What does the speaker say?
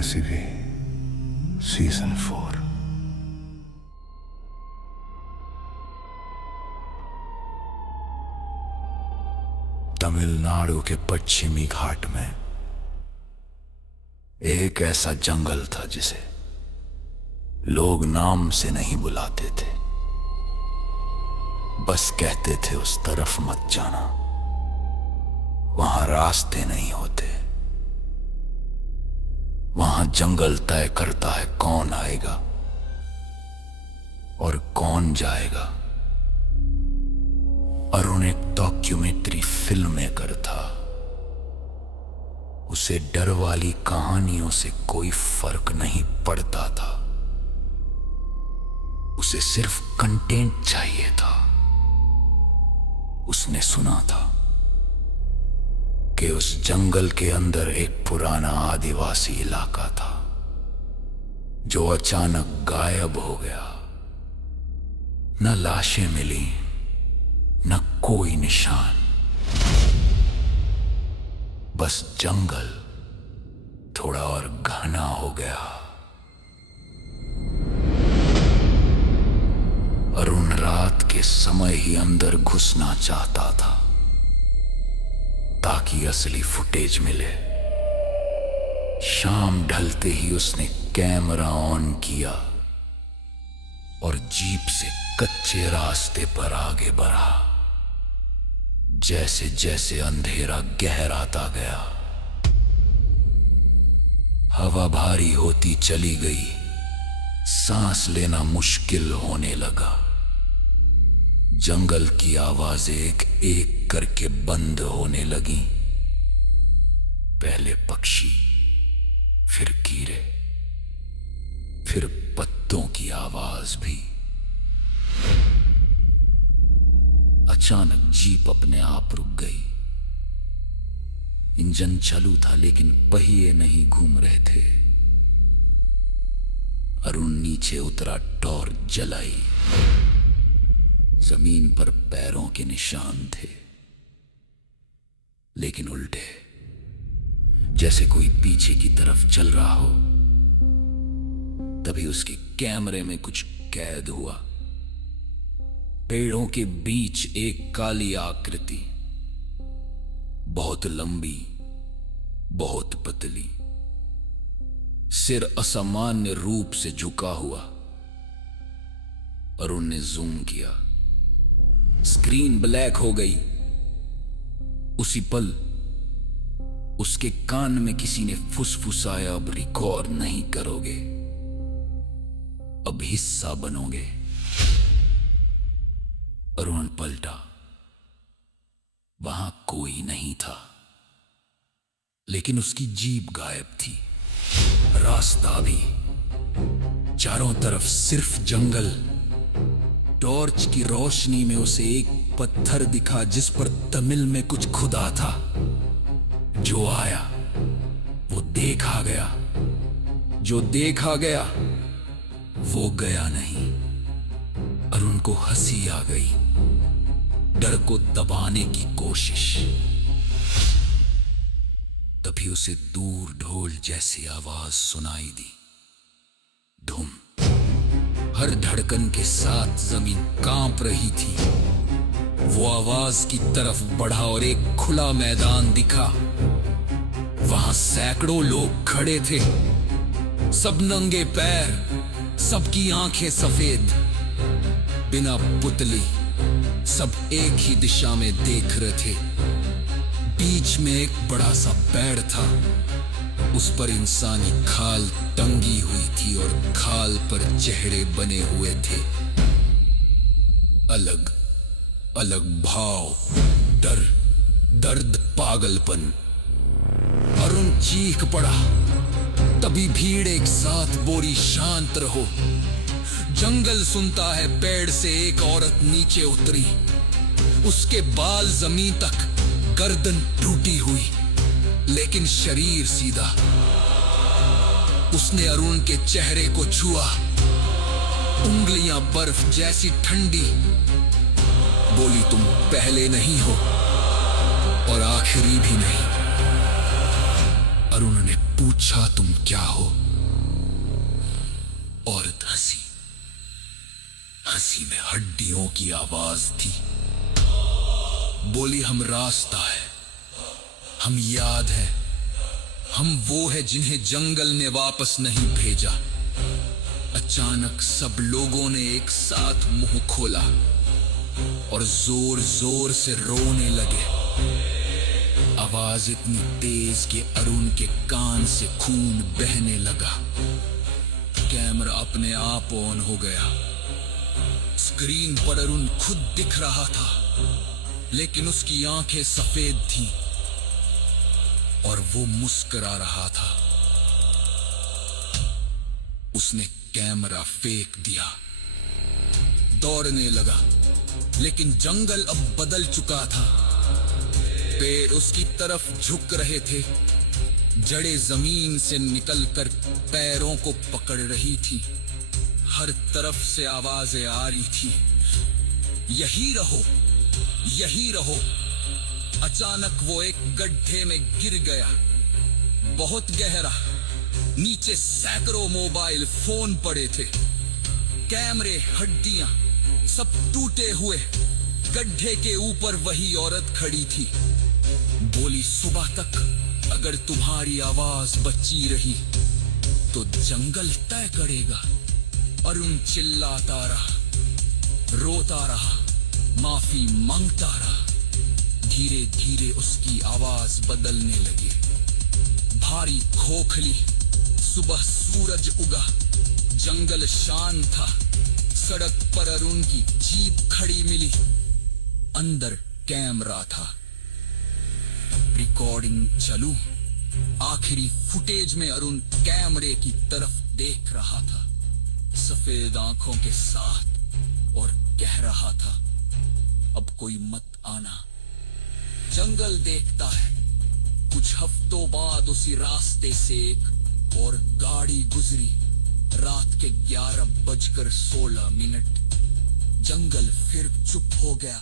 KCV season 4। Tamil Nadu के पश्चिमी घाट में एक ऐसा जंगल था जिसे लोग नाम से नहीं बुलाते थे, बस कहते थे उस तरफ मत जाना, वहां रास्ते नहीं होते। वहां जंगल तय करता है कौन आएगा और कौन जाएगा। अरुण एक डॉक्यूमेंट्री फिल्म मेकर था। उसे डर वाली कहानियों से कोई फर्क नहीं पड़ता था, उसे सिर्फ कंटेंट चाहिए था। उसने सुना था कि उस जंगल के अंदर एक पुराना आदिवासी इलाका था जो अचानक गायब हो गया। न लाशें मिली, न कोई निशान, बस जंगल थोड़ा और घना हो गया। अरुण रात के समय ही अंदर घुसना चाहता था ताकि असली फुटेज मिले। शाम ढलते ही उसने कैमरा ऑन किया और जीप से कच्चे रास्ते पर आगे बढ़ा। जैसे जैसे अंधेरा गहराता गया, हवा भारी होती चली गई, सांस लेना मुश्किल होने लगा। जंगल की आवाजें एक एक करके बंद होने लगी। पहले पक्षी, फिर कीड़े, फिर पत्तों की आवाज भी। अचानक जीप अपने आप रुक गई। इंजन चालू था लेकिन पहिए नहीं घूम रहे थे। अरुण नीचे उतरा, टॉर्च जलाई। जमीन पर पैरों के निशान थे, लेकिन उल्टे, जैसे कोई पीछे की तरफ चल रहा हो। तभी उसके कैमरे में कुछ कैद हुआ। पेड़ों के बीच एक काली आकृति, बहुत लंबी, बहुत पतली, सिर असामान्य रूप से झुका हुआ। अरुण ने जूम किया, स्क्रीन ब्लैक हो गई। उसी पल उसके कान में किसी ने फुसफुसाया, अब रिकॉर्ड नहीं करोगे, अब हिस्सा बनोगे। अरुण पलटा, वहां कोई नहीं था, लेकिन उसकी जीप गायब थी, रास्ता भी। चारों तरफ सिर्फ जंगल। टॉर्च की रोशनी में उसे एक पत्थर दिखा जिस पर तमिल में कुछ खुदा था। जो आया वो देखा गया, जो देखा गया वो गया नहीं। अरुण को हंसी आ गई, डर को दबाने की कोशिश। तभी उसे दूर ढोल जैसी आवाज सुनाई दी। धुम। हर धड़कन के साथ जमीन कांप रही थी। वो आवाज की तरफ बढ़ा और एक खुला मैदान दिखा। वहां सैकड़ों लोग खड़े थे, सब नंगे पैर, सबकी आंखें सफेद, बिना पुतली, सब एक ही दिशा में देख रहे थे। बीच में एक बड़ा सा पेड़ था, उस पर इंसानी खाल टंगी हुई थी और खाल पर चेहरे बने हुए थे। अलग अलग भाव, डर, दर्द, पागलपन। अरुण चीख पड़ा। तभी भीड़ एक साथ बोली, शांत रहो। जंगल सुनता है। पेड़ से एक औरत नीचे उतरी, उसके बाल जमीन तक, गर्दन टूटी हुई, लेकिन शरीर सीधा। उसने अरुण के चेहरे को छुआ, उंगलियां बर्फ जैसी ठंडी। बोली, तुम पहले नहीं हो और आखिरी भी नहीं। अरुण ने पूछा तुम क्या हो। औरत हंसी, हंसी में हड्डियों की आवाज थी। बोली हम रास्ता है, हम याद है, हम वो है जिन्हें जंगल ने वापस नहीं भेजा। अचानक सब लोगों ने एक साथ मुंह खोला और जोर जोर से रोने लगे। आवाज इतनी तेज कि अरुण के कान से खून बहने लगा। कैमरा अपने आप ऑन हो गया। स्क्रीन पर अरुण खुद दिख रहा था, लेकिन उसकी आंखें सफेद थीं और वो मुस्कुरा रहा था। उसने कैमरा फेंक दिया, दौड़ने लगा, लेकिन जंगल अब बदल चुका था। पेड़ उसकी तरफ झुक रहे थे, जड़ें जमीन से निकलकर पैरों को पकड़ रही थी। हर तरफ से आवाजें आ रही थी, यही रहो, यही रहो। अचानक वो एक गड्ढे में गिर गया, बहुत गहरा। नीचे सैकड़ों मोबाइल फोन पड़े थे, कैमरे, हड्डियां सब टूटे हुए। गड्ढे के ऊपर वही औरत खड़ी थी। बोली सुबह तक अगर तुम्हारी आवाज बची रही तो जंगल तय करेगा। अरुण चिल्लाता रहा, रोता रहा, माफी मांगता रहा। धीरे धीरे उसकी आवाज बदलने लगी, भारी, खोखली। सुबह सूरज उगा, जंगल शांत था। सड़क पर अरुण की जीप खड़ी मिली, अंदर कैमरा था। रिकॉर्डिंग चालू। आखिरी फुटेज में अरुण कैमरे की तरफ देख रहा था, सफेद आंखों के साथ, और कह रहा था, अब कोई मत आना। जंगल देखता है। कुछ हफ्तों बाद उसी रास्ते से एक और गाड़ी गुजरी। रात के 11:16 जंगल फिर चुप हो गया।